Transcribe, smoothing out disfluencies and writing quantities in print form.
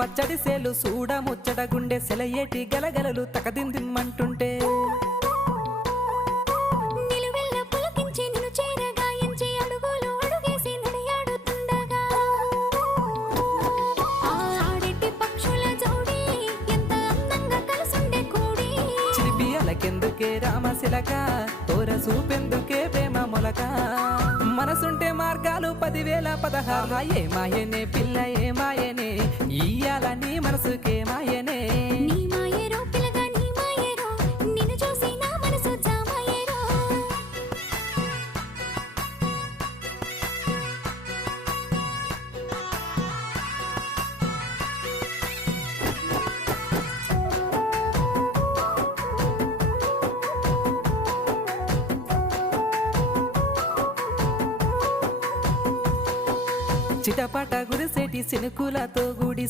పచ్చడి సేలు సూడ ముచ్చట గుండె సెలయేటి గలగలలు తకదిందిమ్మంటుంటే నిలువెల్ల పులకించి నిన్ను చేరగాయించి అడుగులు అడుగేసి నడియాడుతుండగా ఆడెట్టి పక్షుల జోడి ఎంత అందంగా కలుసుండే కూడి చిలిపియలకెందుకే రామశిలక తోర సూపెందుకే ప్రేమ మొలక మనసుంటే మార్గాలు 10,016 ఏ మాయనే పిల్ల ఏ మాయనే ఇయ్యాల నీ మనసుకే మాయనే నీ మాయేరో పిల్లగా నీ మాయేరో నిన్ను చూసి నా మనసు జామాయేరో చిటపట గురిసేటి సినుకులతో గుడి